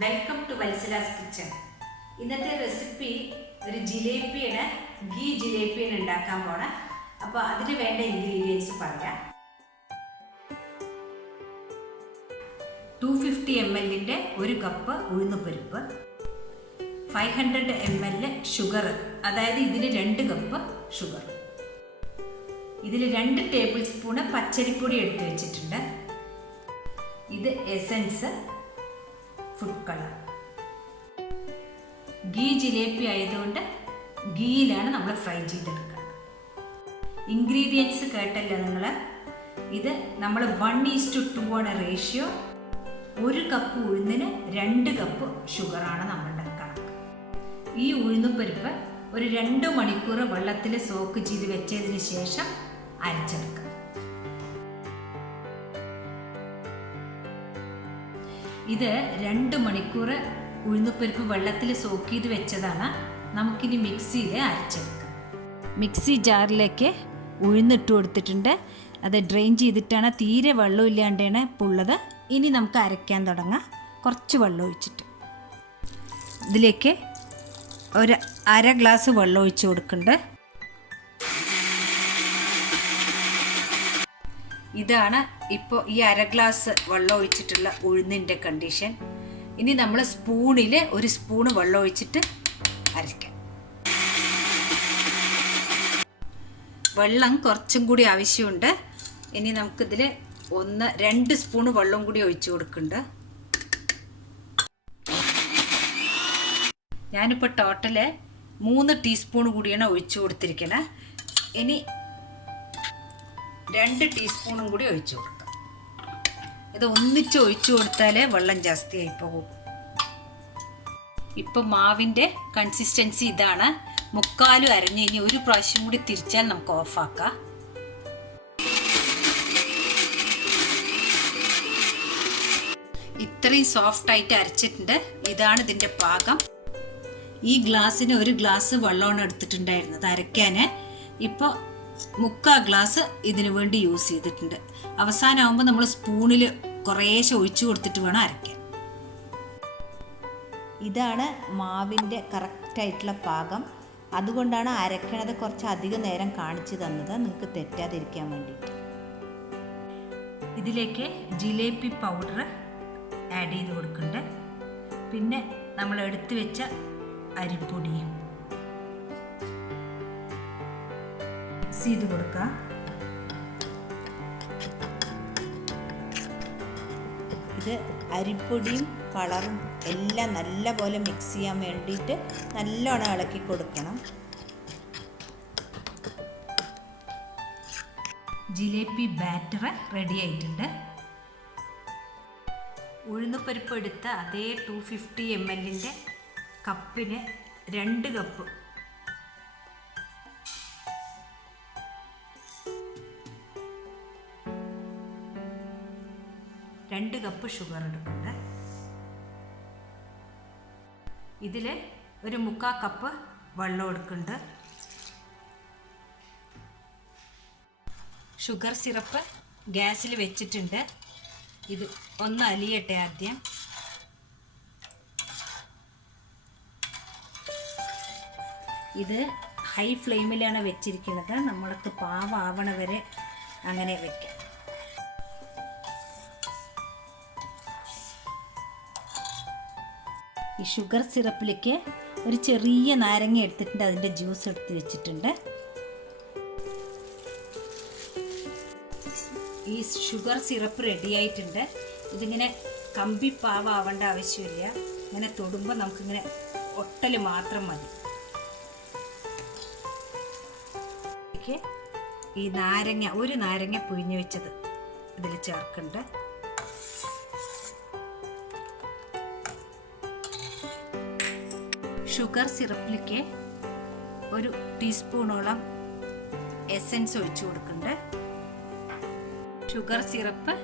Welcome to Vatsala's kitchen. ഇന്നത്തെ recipe ഒരു ജിലേബിയുടെ ഗീ ജിലേബിയാണ് ഉണ്ടാക്കാൻ പോണ. അപ്പോൾ അതിന് വേണ്ട ഇൻഗ്രീഡിയൻസ് പറയാം. 250 ml ഒരു കപ്പ് ഉഴുന്നുപരിപ്പ്, 500 ml ഷുഗർ, അതായത് ഇതിന് 2 കപ്പ് ഷുഗർ. ഇതിൽ 2 ടേബിൾ സ്പൂണ് പച്ചരിപ്പൊടി എടുത്ത് വെച്ചിട്ടുണ്ട്. ഇത് essence, food colour. Ghee jalebi ആയതുകൊണ്ട് ഗീയിലാണ് നമ്മൾ ഫ്രൈ ചെയ്തെടുക്കുക. ഇൻഗ്രീഡിയൻസ് കേട്ടല്ലോ നിങ്ങൾ. ഇത് നമ്മൾ 1:2 ആണ് റേഷ്യോ. 1 കപ്പ് ഉഴുന്നിന് 2 കപ്പ് ഷുഗറാണ് നമ്മളുടെ കണക്ക്. ഈ ഉഴുന്നുപരിപ്പ് ഒരു 2 മണിക്കൂർ വെള്ളത്തിൽ സോക്ക് ചെയ്ത് വെച്ചതിന് ശേഷം അരച്ചെടുക്കുക. ഇത് 2 മണിക്കൂർ ഉഴുന്നുപരിപ്പ് വെള്ളത്തിൽ സോക്ക് ചെയ്ത് വെച്ചതാണ്. നമുക്കിനി മിക്സിയിൽ അരച്ചെടുക്കാം. മിക്സി ജാറിലേക്ക് ഉഴുന്നിട്ട് കൊടുത്തിട്ടുണ്ട്. അത് ഡ്രെയിൻ ചെയ്തിട്ടാണ്, തീരെ വെള്ളം ഇല്ലാണ്ടാണ് ഇപ്പോൾ ഉള്ളത്. ഇനി നമുക്ക് അരയ്ക്കാൻ തുടങ്ങാം. കുറച്ച് വെള്ളം ഒഴിച്ചിട്ട് ഇതിലേക്ക് ഒരു 1/2 ഗ്ലാസ് വെള്ളം ഒഴിച്ച് കൊടുക്കുന്നുണ്ട്. ഇതാണ് ഇപ്പോൾ ഈ 1/2 ഗ്ലാസ് വെള്ളം ഒഴിച്ചിട്ടുള്ള ഉഴുന്നിൻ്റെ കണ്ടീഷൻ. ഇനി നമ്മൾ സ്പൂണിൽ 1 സ്പൂണ് വെള്ളം ഒഴിച്ചിട്ട് അരയ്ക്കാം. വെള്ളം കുറച്ചും കൂടി ആവശ്യമുണ്ട്. ഇനി നമുക്കിതിൽ 1-2 സ്പൂണ് വെള്ളം കൂടി ഒഴിച്ചു കൊടുക്കുന്നുണ്ട്. ഞാനിപ്പോൾ ടോട്ടല് 3 ടീസ്പൂൺ കൂടിയാണ് ഒഴിച്ചു കൊടുത്തിരിക്കുന്നത്. ഇനി 2 ടീസ്പൂണും കൂടി ഒഴിച്ചു കൊടുക്കാം. ഇത് ഒന്നിച്ച് ഒഴിച്ചു കൊടുത്താൽ വെള്ളം ജാസ്തിയായി പോകും. ഇപ്പോൾ മാവിൻ്റെ കൺസിസ്റ്റൻസി ഇതാണ്. മുക്കാലും അരഞ്ഞ് ഇനി ഒരു പ്രാവശ്യം കൂടി തിരിച്ചാൽ നമുക്ക് ഓഫാക്കാം. ഇത്രയും സോഫ്റ്റായിട്ട് അരച്ചിട്ടുണ്ട്. ഇതാണ് ഇതിൻ്റെ പാകം. ഈ ഗ്ലാസ്സിന് 1 ഗ്ലാസ് വെള്ളമാണ് എടുത്തിട്ടുണ്ടായിരുന്നത് അരയ്ക്കാൻ. ഇപ്പോൾ 3/4 ഗ്ലാസ് ഇതിനു വേണ്ടി യൂസ് ചെയ്തിട്ടുണ്ട്. അവസാനമാകുമ്പോൾ നമ്മൾ സ്പൂണിൽ കുറേശ്ശെ ഒഴിച്ചു കൊടുത്തിട്ട് വേണം അരയ്ക്കാൻ. ഇതാണ് മാവിൻ്റെ കറക്റ്റായിട്ടുള്ള പാകം. അതുകൊണ്ടാണ് അരയ്ക്കണത് കുറച്ച് അധികം നേരം കാണിച്ചു തന്നത്, നിങ്ങൾക്ക് തെറ്റാതിരിക്കാൻ വേണ്ടിയിട്ട്. ഇതിലേക്ക് ജിലേബി പൗഡർ ആഡ് ചെയ്ത് കൊടുക്കുന്നുണ്ട്. പിന്നെ നമ്മൾ എടുത്തു വെച്ച അരിപ്പൊടിയും മിക്സ് ചെയ്ത് കൊടുക്കുക. ഇത് അരിപ്പൊടിയും കളറും എല്ലാം നല്ലപോലെ മിക്സ് ചെയ്യാൻ വേണ്ടിയിട്ട് നല്ലോണം ഇളക്കി കൊടുക്കണം. ജിലേബി ബാറ്റർ റെഡി ആയിട്ടുണ്ട്. ഉഴുന്നുപരിപ്പ് എടുത്ത അതേ 250 ml കപ്പിന് 2 കപ്പ് ഷുഗർ എടുക്കുന്നുണ്ട്. ഇതിൽ ഒരു 3/4 കപ്പ് വെള്ളം എടുക്കുന്നുണ്ട്. ഷുഗർ സിറപ്പ് ഗ്യാസിൽ വെച്ചിട്ടുണ്ട്. ഇത് ഒന്ന് അലിയട്ടെ ആദ്യം. ഇത് ഹൈ ഫ്ലെയിമിലാണ് വെച്ചിരിക്കുന്നത്. നമ്മൾക്ക് പാവാവണ വരെ അങ്ങനെ വെക്കാം. ഈ ഷുഗർ സിറപ്പിലേക്ക് ഒരു ചെറിയ നാരങ്ങ എടുത്തിട്ടുണ്ട്. അതിൻ്റെ ജ്യൂസ് എടുത്ത് വെച്ചിട്ടുണ്ട്. ഈ ഷുഗർ സിറപ്പ് റെഡി ആയിട്ടുണ്ട്. ഇതിങ്ങനെ കമ്പി പാവാവേണ്ട ആവശ്യമില്ല. ഇങ്ങനെ തൊടുമ്പോൾ നമുക്കിങ്ങനെ ഒട്ടൽ മാത്രം മതി. ഈ നാരങ്ങ, ഒരു നാരങ്ങ പുഴിഞ്ഞു വെച്ചത് ഇതിൽ ചേർക്കുന്നുണ്ട്. ഷുഗർ സിറപ്പിലേക്ക് 1 ടീസ്പൂണോളം എസൻസ് ഒഴിച്ചു കൊടുക്കുന്നുണ്ട്. ഷുഗർ സിറപ്പ്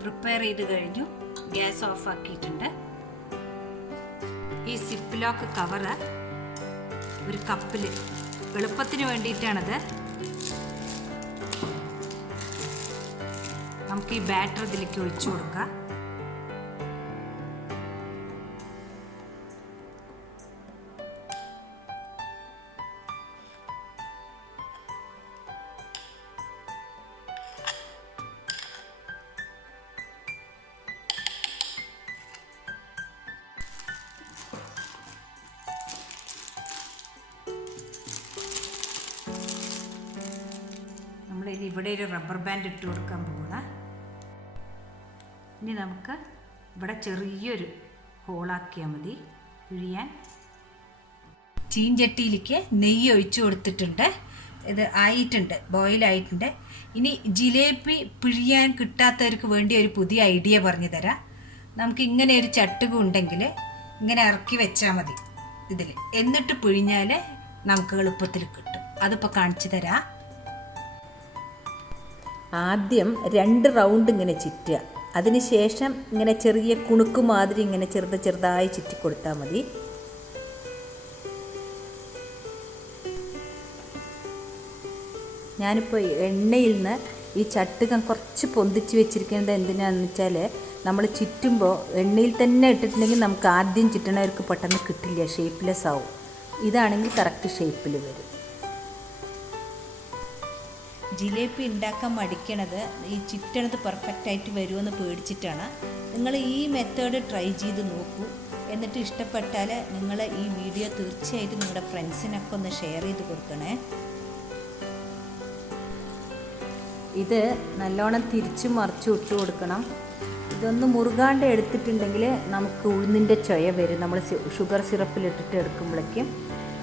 പ്രിപ്പയർ ചെയ്ത് കഴിഞ്ഞു. ഗ്യാസ് ഓഫ് ആക്കിയിട്ടുണ്ട്. ഈ സിപ്പ് ലോക്ക് കവറ് ഒരു കപ്പിൽ എളുപ്പത്തിന് വേണ്ടിയിട്ടാണത്. നമുക്ക് ഈ ബാറ്റർ ഇതിലേക്ക് ഒഴിച്ചു കൊടുക്കാം. ഇത് ഇവിടെ ഒരു റബ്ബർ ബാൻഡ് ഇട്ട് കൊടുക്കാൻ പോകണം. ഇനി നമുക്ക് ഇവിടെ ചെറിയൊരു ഹോളാക്കിയാൽ മതി പിഴിയാൻ. ചീഞ്ചട്ടിയിലേക്ക് നെയ്യ് ഒഴിച്ചു കൊടുത്തിട്ടുണ്ട്. ഇത് ആയിട്ടുണ്ട്, ബോയിലായിട്ടുണ്ട്. ഇനി ജിലേബി പിഴിയാൻ കിട്ടാത്തവർക്ക് വേണ്ടി ഒരു പുതിയ ഐഡിയ പറഞ്ഞു തരാം. നമുക്ക് ഇങ്ങനെ ഒരു ചട്ടുകം ഉണ്ടെങ്കിൽ ഇങ്ങനെ ഇറക്കി വെച്ചാൽ മതി ഇതിൽ, എന്നിട്ട് പിഴിഞ്ഞാൽ നമുക്ക് എളുപ്പത്തിൽ കിട്ടും. അതിപ്പോൾ കാണിച്ചു തരാം. ആദ്യം 2 റൗണ്ട് ഇങ്ങനെ ചുറ്റുക. അതിനുശേഷം ഇങ്ങനെ ചെറിയ കുണുക്ക് മാതിരി ഇങ്ങനെ ചെറുതായി ചുറ്റി കൊടുത്താൽ മതി. ഞാനിപ്പോൾ എണ്ണയിൽ നിന്ന് ഈ ചട്ടുകം കുറച്ച് പൊന്തിച്ച് വെച്ചിരിക്കുന്നത് എന്തിനാണെന്ന് വെച്ചാൽ, നമ്മൾ ചുറ്റുമ്പോൾ എണ്ണയിൽ തന്നെ ഇട്ടിട്ടുണ്ടെങ്കിൽ നമുക്ക് ആദ്യം ചുറ്റണവർക്ക് പെട്ടെന്ന് കിട്ടില്ല, ഷേപ്പ്ലെസ് ആവും. ഇതാണെങ്കിൽ കറക്റ്റ് ഷേപ്പിൽ വരും. ജിലേബി ഉണ്ടാക്കാൻ മടിക്കണത് ഈ ചുറ്റണത് പെർഫെക്റ്റായിട്ട് വരുമെന്ന് പേടിച്ചിട്ടാണ്. നിങ്ങൾ ഈ മെത്തേഡ് ട്രൈ ചെയ്ത് നോക്കൂ. എന്നിട്ട് ഇഷ്ടപ്പെട്ടാൽ നിങ്ങൾ ഈ വീഡിയോ തീർച്ചയായിട്ടും നിങ്ങളുടെ ഫ്രണ്ട്സിനൊക്കെ ഒന്ന് ഷെയർ ചെയ്ത് കൊടുക്കണേ. ഇത് നല്ലോണം തിരിച്ചു മറിച്ചു ഇട്ട് കൊടുക്കണം. ഇതൊന്ന് മുറുകാണ്ട് എടുത്തിട്ടുണ്ടെങ്കിൽ നമുക്ക് ഉഴുന്നിൻ്റെ ചൊയ വരും നമ്മൾ ഷുഗർ സിറപ്പിലിട്ടിട്ട് എടുക്കുമ്പോഴേക്കും.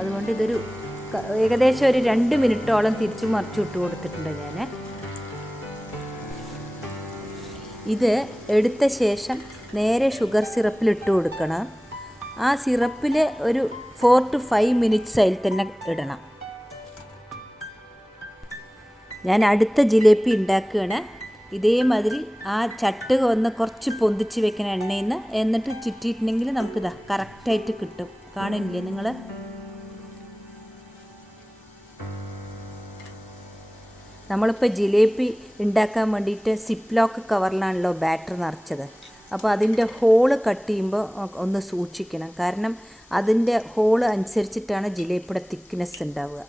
അതുകൊണ്ട് ഇതൊരു ഏകദേശം ഒരു 2 മിനിറ്റോളം തിരിച്ചു മറിച്ചു ഇട്ട് കൊടുത്തിട്ടുണ്ട് ഞാൻ. ഇത് എടുത്ത ശേഷം നേരെ ഷുഗർ സിറപ്പിലിട്ട് കൊടുക്കണം. ആ സിറപ്പിൽ ഒരു 4 to 5 മിനിറ്റ്സ് അതിൽ തന്നെ ഇടണം. ഞാൻ അടുത്ത ജിലേബി ഉണ്ടാക്കുകയാണ്. ഇതേമാതിരി ആ ചട്ടുകം ഒന്ന് കുറച്ച് പൊന്തിച്ച് വെക്കണം എണ്ണയിൽ നിന്ന്. എന്നിട്ട് ചുറ്റിയിട്ടുണ്ടെങ്കിൽ നമുക്കിതാ കറക്റ്റായിട്ട് കിട്ടും. കാണില്ലേ നിങ്ങൾ? നമ്മളിപ്പോൾ ജിലേബി ഉണ്ടാക്കാൻ വേണ്ടിയിട്ട് സിപ്ലോക്ക് കവറിലാണല്ലോ ബാറ്റർ നിറച്ചത്. അപ്പോൾ അതിൻ്റെ ഹോള് കട്ട് ചെയ്യുമ്പോൾ ഒന്ന് സൂക്ഷിക്കണം. കാരണം അതിൻ്റെ ഹോള് അനുസരിച്ചിട്ടാണ് ജിലേബിയുടെ തിക്നെസ് ഉണ്ടാവുക.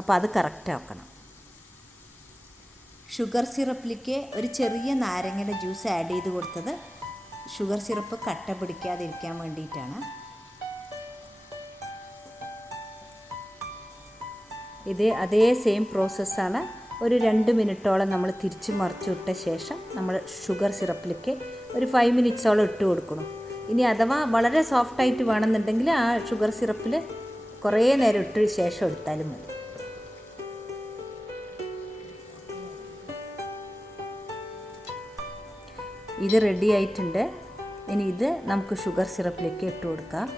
അപ്പോൾ അത് കറക്റ്റ് ആക്കണം. ഷുഗർ സിറപ്പിലേക്ക് ഒരു ചെറിയ നാരങ്ങയുടെ ജ്യൂസ് ആഡ് ചെയ്ത് കൊടുത്തത് ഷുഗർ സിറപ്പ് കട്ട പിടിക്കാതിരിക്കാൻ വേണ്ടിയിട്ടാണ്. അതേ സെയിം പ്രോസസ്സാണ്. ഒരു 2 മിനിറ്റോളം നമ്മൾ തിരിച്ച് മറിച്ചു ഇട്ട ശേഷം നമ്മൾ ഷുഗർ സിറപ്പിലേക്ക് ഒരു 5 മിനിറ്റ്സോളം ഇട്ട് കൊടുക്കണം. ഇനി അഥവാ വളരെ സോഫ്റ്റായിട്ട് വേണമെന്നുണ്ടെങ്കിൽ ആ ഷുഗർ സിറപ്പിൽ കുറേ നേരം ഇട്ട ശേഷം എടുത്താലും മതി. ഇത് റെഡി ആയിട്ടുണ്ട്. ഇനി ഇത് നമുക്ക് ഷുഗർ സിറപ്പിലേക്ക് ഇട്ട് കൊടുക്കാം.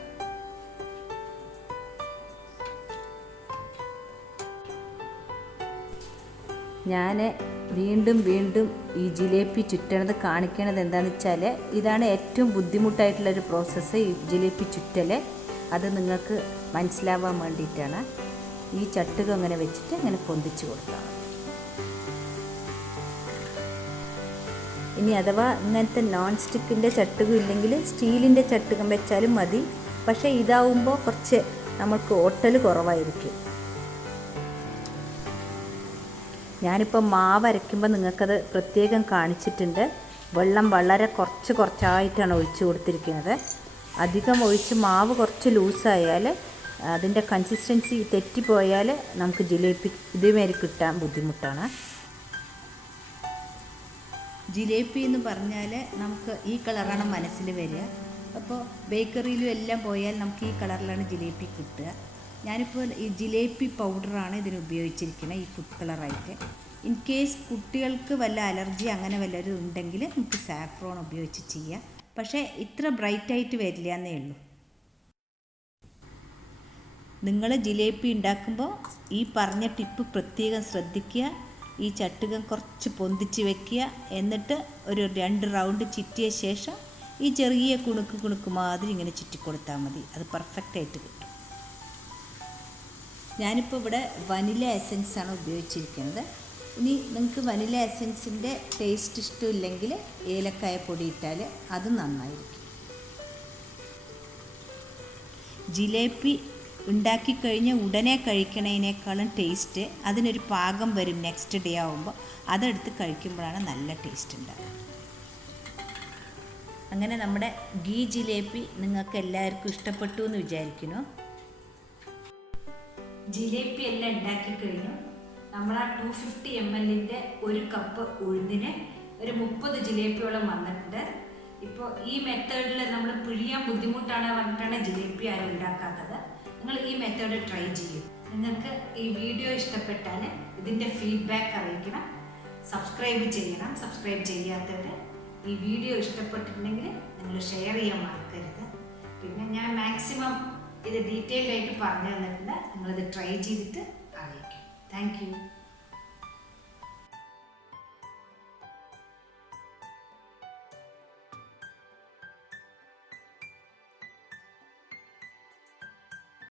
ഞാൻ വീണ്ടും ഈ ജിലേബി ചുറ്റണത് കാണിക്കണത് എന്താണെന്ന് വെച്ചാൽ, ഇതാണ് ഏറ്റവും ബുദ്ധിമുട്ടായിട്ടുള്ളൊരു പ്രോസസ്സ്, ഈ ജിലേബി ചുറ്റൽ. അത് നിങ്ങൾക്ക് മനസ്സിലാവാൻ വേണ്ടിയിട്ടാണ്. ഈ ചട്ടുകം അങ്ങനെ വെച്ചിട്ട് ഇങ്ങനെ പൊന്തിച്ച് കൊടുക്കാം. ഇനി അഥവാ ഇങ്ങനത്തെ നോൺ സ്റ്റിക്കിൻ്റെ ചട്ടുകം ഇല്ലെങ്കിൽ സ്റ്റീലിൻ്റെ ചട്ടുകം വെച്ചാലും മതി. പക്ഷേ ഇതാവുമ്പോൾ കുറച്ച് നമുക്ക് ഓട്ടൽ കുറവായിരിക്കും. ഞാനിപ്പോൾ മാവ് അരയ്ക്കുമ്പോൾ നിങ്ങൾക്കത് പ്രത്യേകം കാണിച്ചിട്ടുണ്ട്. വെള്ളം വളരെ കുറച്ചായിട്ടാണ് ഒഴിച്ച് കൊടുത്തിരിക്കുന്നത്. അധികം ഒഴിച്ച് മാവ് കുറച്ച് ലൂസായാൽ അതിൻ്റെ കൺസിസ്റ്റൻസി തെറ്റിപ്പോയാൽ നമുക്ക് ജിലേബി ഇതേമാതിരി കിട്ടാൻ ബുദ്ധിമുട്ടാണ്. ജിലേബി എന്ന് പറഞ്ഞാൽ നമുക്ക് ഈ കളറാണ് മനസ്സിൽ വരിക. അപ്പോൾ ബേക്കറിയിലും എല്ലാം പോയാൽ നമുക്ക് ഈ കളറിലാണ് ജിലേബി കിട്ടുക. ഞാനിപ്പോൾ ഈ ജിലേബി പൗഡറാണ് ഇതിന് ഉപയോഗിച്ചിരിക്കുന്നത്, ഈ ഫുഡ് കളറായിട്ട്. ഇൻ കേസ് കുട്ടികൾക്ക് വല്ല അലർജി അങ്ങനെ വല്ലതും ഉണ്ടെങ്കിൽ നമുക്ക് സാഫ്രോൺ ഉപയോഗിച്ച് ചെയ്യാം. പക്ഷേ ഇത്ര ബ്രൈറ്റായിട്ട് വരില്ല എന്നേ ഉള്ളൂ. നിങ്ങൾ ജിലേബി ഉണ്ടാക്കുമ്പോൾ ഈ പറഞ്ഞ ടിപ്പ് പ്രത്യേകം ശ്രദ്ധിക്കുക. ഈ ചട്ടുകം കുറച്ച് പൊന്തിച്ച് വെക്കുക. എന്നിട്ട് ഒരു 2 റൗണ്ട് ചുറ്റിയ ശേഷം ഈ ചെറിയ കുണുക്ക് മാതിരി ഇങ്ങനെ ചുറ്റിക്കൊടുത്താൽ മതി. അത് പെർഫെക്റ്റായിട്ട് കിട്ടും. ഞാനിപ്പോൾ ഇവിടെ വനില എസൻസാണ് ഉപയോഗിച്ചിരിക്കുന്നത്. ഇനി നിങ്ങൾക്ക് വനില എസൻസിൻ്റെ ടേസ്റ്റ് ഇഷ്ടമില്ലെങ്കിൽ ഏലക്കായ പൊടി ഇട്ടാൽ അത് നന്നായിരിക്കും. ജിലേബി ഉണ്ടാക്കിക്കഴിഞ്ഞ് ഉടനെ കഴിക്കണതിനേക്കാളും ടേസ്റ്റ് അതിനൊരു പാകം വരും നെക്സ്റ്റ് ഡേ ആകുമ്പോൾ. അതെടുത്ത് കഴിക്കുമ്പോഴാണ് നല്ല ടേസ്റ്റ് ഉണ്ടാകുക. അങ്ങനെ നമ്മുടെ ഗീ ജിലേബി നിങ്ങൾക്ക് എല്ലാവർക്കും ഇഷ്ടപ്പെട്ടു എന്ന് വിചാരിക്കുന്നു. ജിലേബി എല്ലാം ഉണ്ടാക്കി കഴിഞ്ഞു. നമ്മൾ ആ 250 ml ഒരു കപ്പ് ഉഴുന്നിന് ഒരു 30 ജിലേബിയോളം വന്നിട്ടുണ്ട്. ഇപ്പോൾ ഈ മെത്തേഡിൽ നമ്മൾ പിഴിയാൻ ബുദ്ധിമുട്ടാണ് പറഞ്ഞിട്ടാണ് ജിലേബി ആരും ഉണ്ടാക്കാത്തത്. നിങ്ങൾ ഈ മെത്തേഡ് ട്രൈ ചെയ്യും. നിങ്ങൾക്ക് ഈ വീഡിയോ ഇഷ്ടപ്പെട്ടാൽ ഇതിൻ്റെ ഫീഡ്ബാക്ക് അറിയിക്കണം, സബ്സ്ക്രൈബ് ചെയ്യണം. സബ്സ്ക്രൈബ് ചെയ്യാത്തവർ ഈ വീഡിയോ ഇഷ്ടപ്പെട്ടിട്ടുണ്ടെങ്കിൽ നിങ്ങൾ ഷെയർ ചെയ്യാൻ മറക്കരുത്. പിന്നെ ഞാൻ മാക്സിമം ഇത് ഡീറ്റെയിൽഡ് ആയിട്ട് പറഞ്ഞു തന്നിട്ടുണ്ട്. നിങ്ങളിത് ട്രൈ ചെയ്തിട്ട് അറിയിക്കും. Thank you.